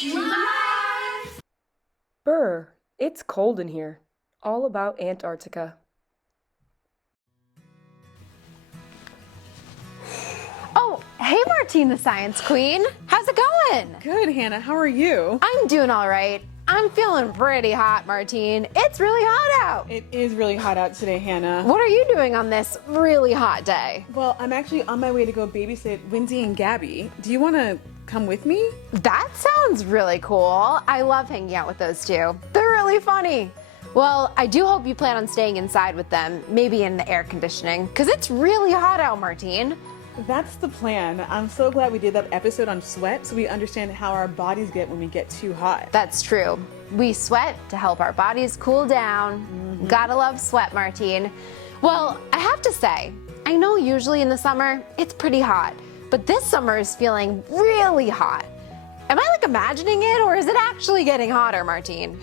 SCFGLive! Brr, it's cold in here. All about Antarctica. Oh, hey Martine the Science Queen. How's it going? Good, Hannah. How are you? I'm doing all right. I'm feeling pretty hot, Martine. It's really hot out. It is really hot out today, Hannah. What are you doing on this really hot day? Well, I'm actually on my way to go babysit Wendy and Gabby. Do you want to come with me? That sounds really cool. I love hanging out with those two. They're really funny. Well, I do hope you plan on staying inside with them, maybe in the air conditioning, because it's really hot out, Martine. That's the plan. I'm so glad we did that episode on sweat so we understand how our bodies get when we get too hot. That's true. We sweat to help our bodies cool down. Gotta love sweat, Martine. Well, I have to say, I know usually in the summer it's pretty hot, but this summer is feeling really hot. Am I imagining it, or is it actually getting hotter, Martine?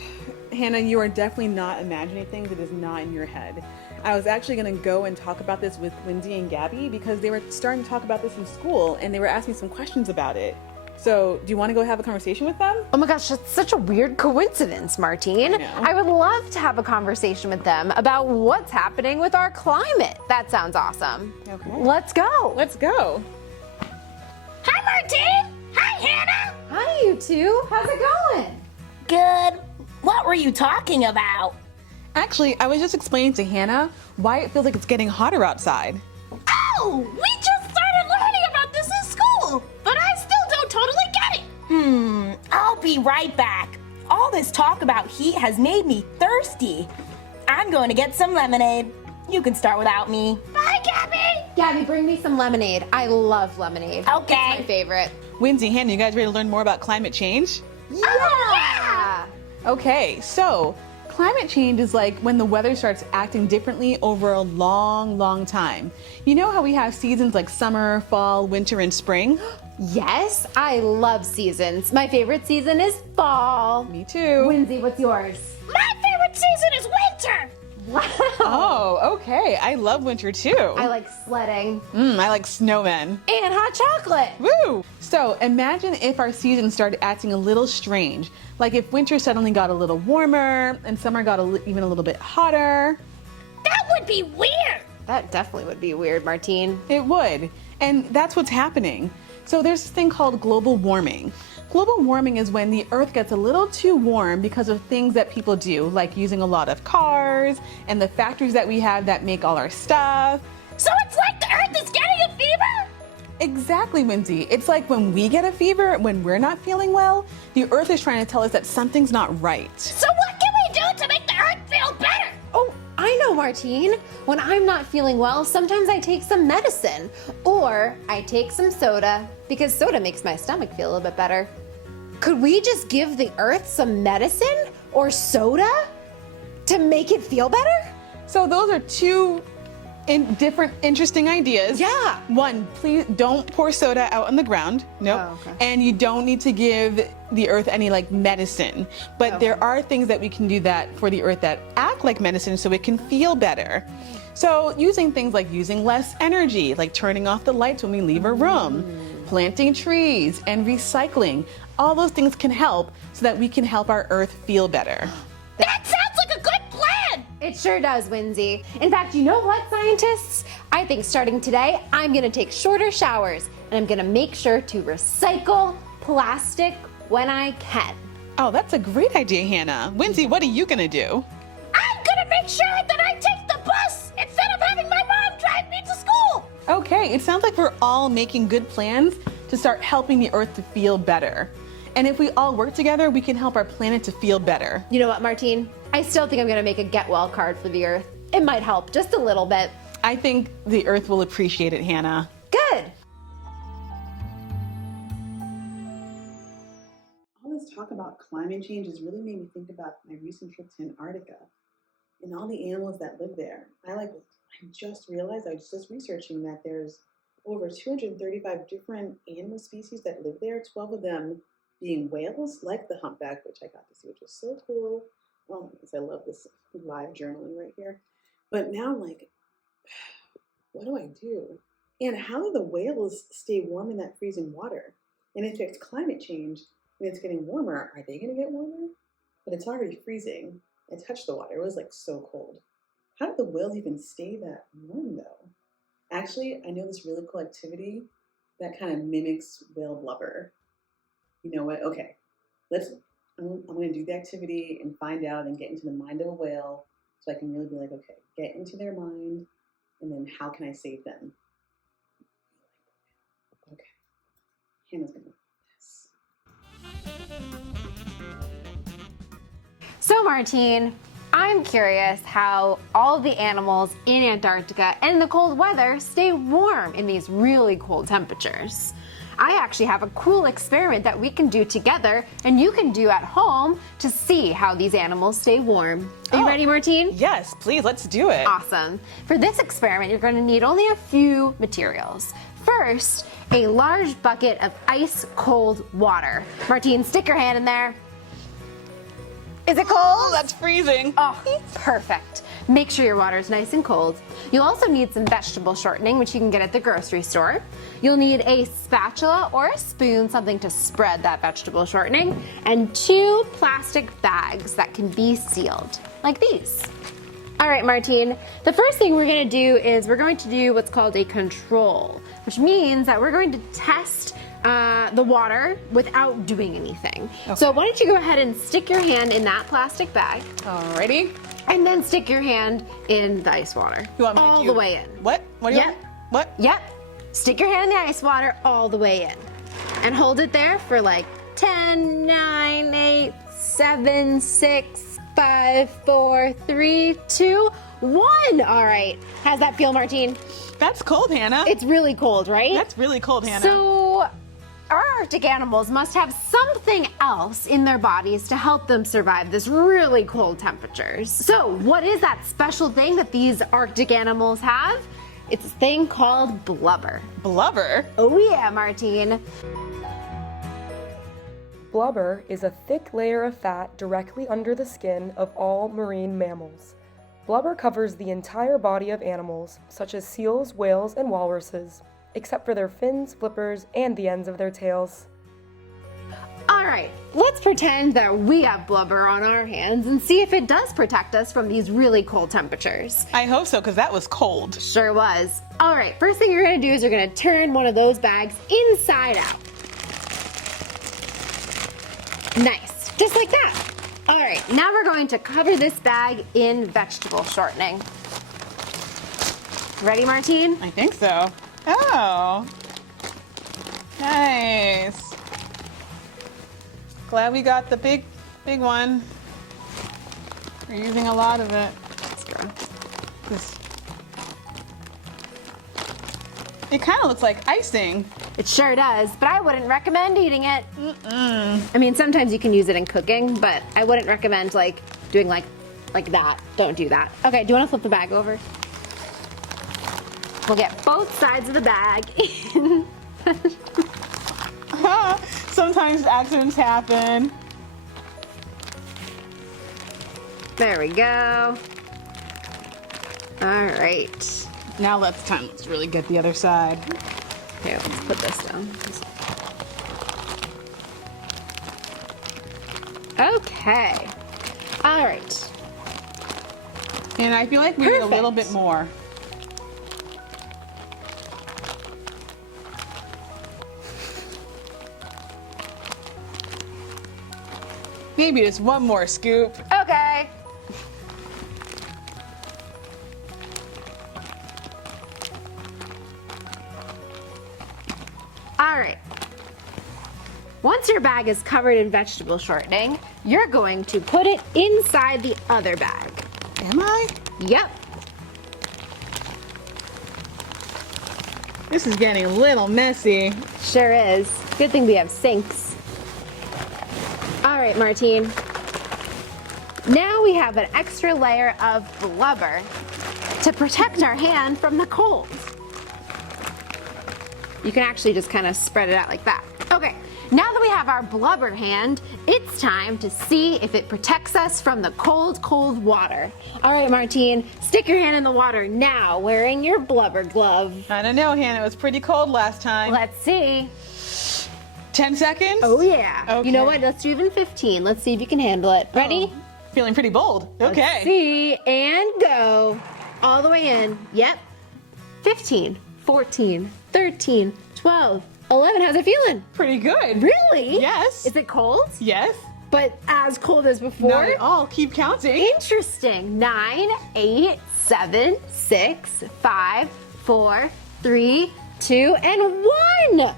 Hannah, you are definitely not imagining things that is not in your head. I was actually going to go and talk about this with Wendy and Gabby because they were starting to talk about this in school and they were asking some questions about it. So, do you want to go have a conversation with them? Oh my gosh, that's such a weird coincidence, Martine. I know. I would love to have a conversation with them about what's happening with our climate. That sounds awesome. Okay. Let's go. Let's go. Hi, Martine! Hi, Hannah! Hi, you two. How's it going? Good. What were you talking about? Actually, I was just explaining to Hannah why it feels like it's getting hotter outside. Oh, we just started learning about this in school, but I still don't totally get it. I'll be right back. All this talk about heat has made me thirsty. I'm going to get some lemonade. You can start without me. Bye, Gabby! Gabby, bring me some lemonade. I love lemonade. Okay. It's my favorite. Wendy, Hannah, you guys ready to learn more about climate change? Yeah! Okay, so climate change is like when the weather starts acting differently over a long time. You know how we have seasons like summer, fall, winter, and spring? Yes, I love seasons. My favorite season is fall. Me too. Lindsay, what's yours? My favorite season is winter! Wow. Oh, okay. I love winter too. I like sledding. I like snowmen. And hot chocolate. Woo! So imagine if our seasons started acting a little strange. Like if winter suddenly got a little warmer and summer got even a little bit hotter. That would be weird! That definitely would be weird, Martine. It would. And that's what's happening. So there's this thing called global warming. Global warming is when the earth gets a little too warm because of things that people do, like using a lot of cars and the factories that we have that make all our stuff. So it's like the Earth is getting a fever? Exactly, Wendy. It's like when we get a fever, when we're not feeling well, the earth is trying to tell us that something's not right. So what can we do to make the Earth feel better? Oh, I know, Martine. When I'm not feeling well, sometimes I take some medicine or I take some soda because soda makes my stomach feel a little bit better. Could we just give the earth some medicine or soda to make it feel better? So those are two different interesting ideas. Yeah. One, please don't pour soda out on the ground. Nope. Oh, okay. And you don't need to give the earth any medicine. But there are things that we can do that for the earth that act like medicine so it can feel better. So using things like using less energy, like turning off the lights when we leave a room, planting trees, and recycling. All those things can help so that we can help our earth feel better. That sounds like a good plan! It sure does, Winsy. In fact, you know what, scientists? I think starting today, I'm gonna take shorter showers and I'm gonna make sure to recycle plastic when I can. Oh, that's a great idea, Hannah. Wendy, what are you gonna do? I'm gonna make sure that I take the bus instead of having my mom drive me to school! Okay, it sounds like we're all making good plans to start helping the earth to feel better. And if we all work together, we can help our planet to feel better. You know what, Martine? I still think I'm gonna make a get well card for the earth. It might help just a little bit. I think the earth will appreciate it, Hannah. Good. All this talk about climate change has really made me think about my recent trip to Antarctica and all the animals that live there. I just realized, I was just researching that there's over 235 different animal species that live there, 12 of them being whales, like the humpback, which I got to see, which was so cool. Oh my goodness, I love this live journaling right here. But now I'm like, what do I do? And how do the whales stay warm in that freezing water? And if it's climate change, when it's getting warmer, are they going to get warmer? But it's already freezing. I touched the water. It was like so cold. How did the whales even stay that warm though? Actually, I know this really cool activity that kind of mimics whale blubber. You know what? Okay, I'm going to do the activity and find out and get into the mind of a whale so I can really be like, okay, get into their mind and then how can I save them? Okay, Hannah's going to do this. So Martine, I'm curious how all the animals in Antarctica and the cold weather stay warm in these really cold temperatures. I actually have a cool experiment that we can do together and you can do at home to see how these animals stay warm. Are you ready, Martine? Yes, please, let's do it. Awesome. For this experiment, you're going to need only a few materials. First, a large bucket of ice cold water. Martine, stick your hand in there. Is it cold? Oh, that's freezing. Oh, perfect. Make sure your water is nice and cold. You'll also need some vegetable shortening, which you can get at the grocery store. You'll need a spatula or a spoon, something to spread that vegetable shortening, and 2 plastic bags that can be sealed, like these. All right, Martine, the first thing we're gonna do is we're going to do what's called a control, which means that we're going to test the water without doing anything. Okay. So why don't you go ahead and stick your hand in that plastic bag. Alrighty. And then stick your hand in the ice water. You want me all to do the way in. What? What do you want? What? Yep. Stick your hand in the ice water all the way in. And hold it there for like 10, 9, 8, 7, 6, 5, 4, 3, 2, 1. All right. How's that feel, Martine? That's cold, Hannah. It's really cold, right? That's really cold, Hannah. So our Arctic animals must have something else in their bodies to help them survive this really cold temperatures. So what is that special thing that these Arctic animals have? It's a thing called blubber. Blubber? Oh yeah, Martine. Blubber is a thick layer of fat directly under the skin of all marine mammals. Blubber covers the entire body of animals, such as seals, whales, and walruses, except for their fins, flippers, and the ends of their tails. All right, let's pretend that we have blubber on our hands and see if it does protect us from these really cold temperatures. I hope so, because that was cold. Sure was. All right, first thing you're gonna do is you're gonna turn one of those bags inside out. Nice, just like that. All right, now we're going to cover this bag in vegetable shortening. Ready, Martine? I think so. Oh, nice. Glad we got the big one. We're using a lot of it. Let's go. It kind of looks like icing. It sure does, but I wouldn't recommend eating it. I mean, sometimes you can use it in cooking, but I wouldn't recommend doing like that. Don't do that. Okay, do you want to flip the bag over? We'll get both sides of the bag in. Sometimes accidents happen. There we go. All right. Now let's really get the other side. Here, let's put this down. Okay. All right. And I feel like we need a little bit more. Maybe just one more scoop. Okay. All right. Once your bag is covered in vegetable shortening, you're going to put it inside the other bag. Am I? Yep. This is getting a little messy. Sure is. Good thing we have sinks. All right, Martine. Now we have an extra layer of blubber to protect our hand from the cold. You can actually just kind of spread it out like that. Okay, now that we have our blubber hand, it's time to see if it protects us from the cold, cold water. All right, Martine, stick your hand in the water now, wearing your blubber glove. I don't know, Hannah. It was pretty cold last time. Let's see. 10 seconds? Oh yeah. Okay. You know what? Let's do even 15. Let's see if you can handle it. Ready? Oh, feeling pretty bold. Okay. Let's see, and go. All the way in. Yep. 15, 14, 13, 12, 11. How's it feeling? Pretty good. Really? Yes. Is it cold? Yes. But as cold as before? Not at all. Keep counting. Interesting. 9, 8, 7, 6, 5, 4, 3, 2, and 1.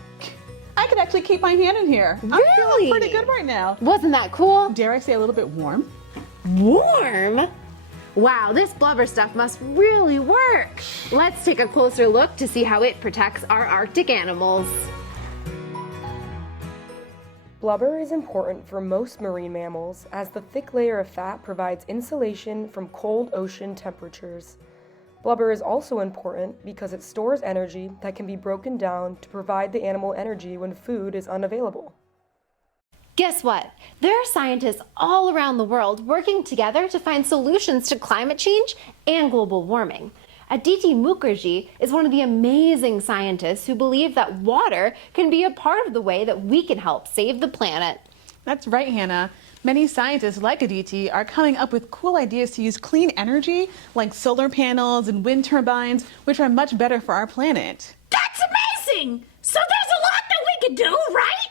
I could actually keep my hand in here. I'm Really? feeling pretty good right now. Wasn't that cool? Dare I say a little bit warm? Warm? Wow, this blubber stuff must really work. Let's take a closer look to see how it protects our Arctic animals. Blubber is important for most marine mammals as the thick layer of fat provides insulation from cold ocean temperatures. Blubber is also important because it stores energy that can be broken down to provide the animal energy when food is unavailable. Guess what? There are scientists all around the world working together to find solutions to climate change and global warming. Aditi Mukherjee is one of the amazing scientists who believe that water can be a part of the way that we can help save the planet. That's right, Hannah. Many scientists like Aditi are coming up with cool ideas to use clean energy like solar panels and wind turbines, which are much better for our planet. That's amazing! So there's a lot that we could do, right?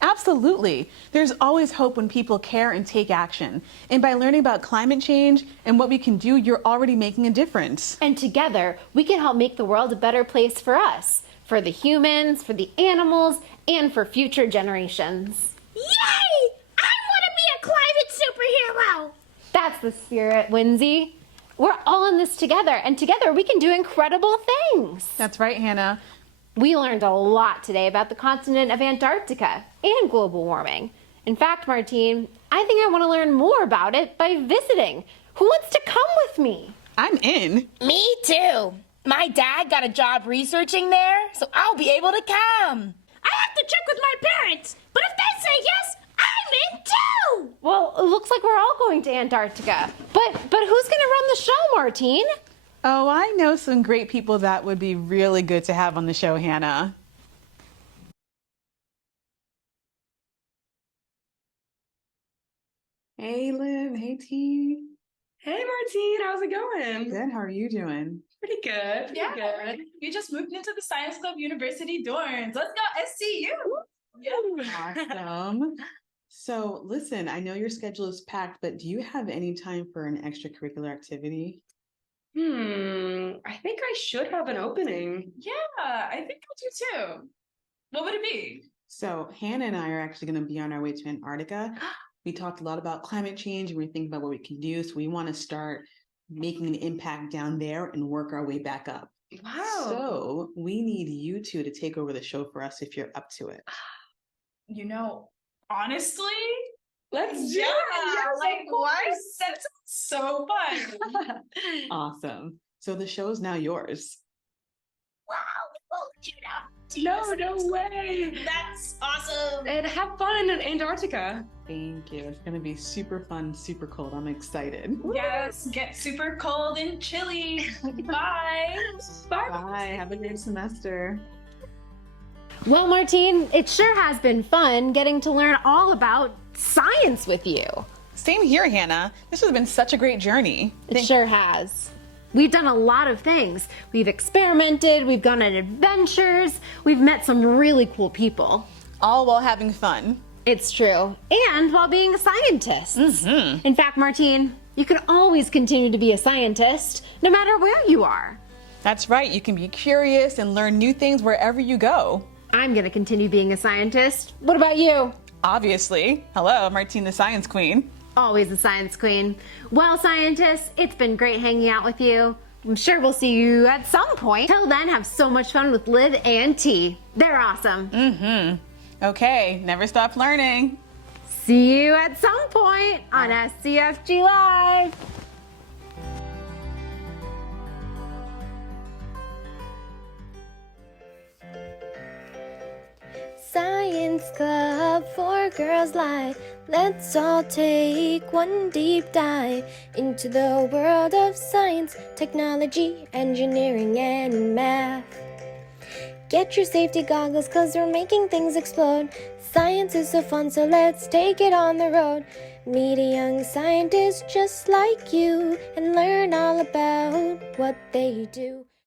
Absolutely. There's always hope when people care and take action. And by learning about climate change and what we can do, you're already making a difference. And together, we can help make the world a better place for us, for the humans, for the animals, and for future generations. Yay! I want to be a climate superhero! That's the spirit, Winsy. We're all in this together, and together we can do incredible things. That's right, Hannah. We learned a lot today about the continent of Antarctica and global warming. In fact, Martine, I think I want to learn more about it by visiting. Who wants to come with me? I'm in. Me too. My dad got a job researching there, so I'll be able to come. I have to check with my parents, but if they say yes, I'm in too! Well, it looks like we're all going to Antarctica. But who's going to run the show, Martine? Oh, I know some great people that would be really good to have on the show, Hannah. Hey, Liv. Hey, T. Hey Martine, how's it going? Good. How are you doing? Pretty good. Yeah, we just moved into the Science Club University dorms. Let's go SCU! Awesome. So, listen, I know your schedule is packed, but do you have any time for an extracurricular activity? I think I should have an opening. Yeah, I think I do too. What would it be? So, Hannah and I are actually going to be on our way to Antarctica. We talked a lot about climate change and we think about what we can do. So, we want to start making an impact down there and work our way back up. Wow. So, we need you two to take over the show for us if you're up to it. You know, honestly, Let's do yeah, it. Yes, like of course. why? That's so fun. Awesome. So, the show is now yours. Wow, well, you know, No way. That's awesome. And have fun in Antarctica. Thank you. It's going to be super fun, super cold. I'm excited. Yes, get super cold and chilly. Bye. Bye. Have a great semester. Well, Martine, it sure has been fun getting to learn all about science with you. Same here, Hannah. This has been such a great journey. It sure has. We've done a lot of things. We've experimented, we've gone on adventures, we've met some really cool people. All while having fun. It's true. And while being scientists. In fact, Martine, you can always continue to be a scientist no matter where you are. That's right. You can be curious and learn new things wherever you go. I'm going to continue being a scientist. What about you? Obviously. Hello, Martine the Science Queen. Always a science queen. Well, scientists, it's been great hanging out with you. I'm sure we'll see you at some point. Till then, have so much fun with Liv and T. They're awesome. Okay, never stop learning. See you at some point on SCFGLive. Science Club for Girls Live. Let's all take one deep dive into the world of science, technology, engineering, and math. Get your safety goggles, cause we're making things explode. Science is so fun, so let's take it on the road. Meet a young scientist just like you and learn all about what they do.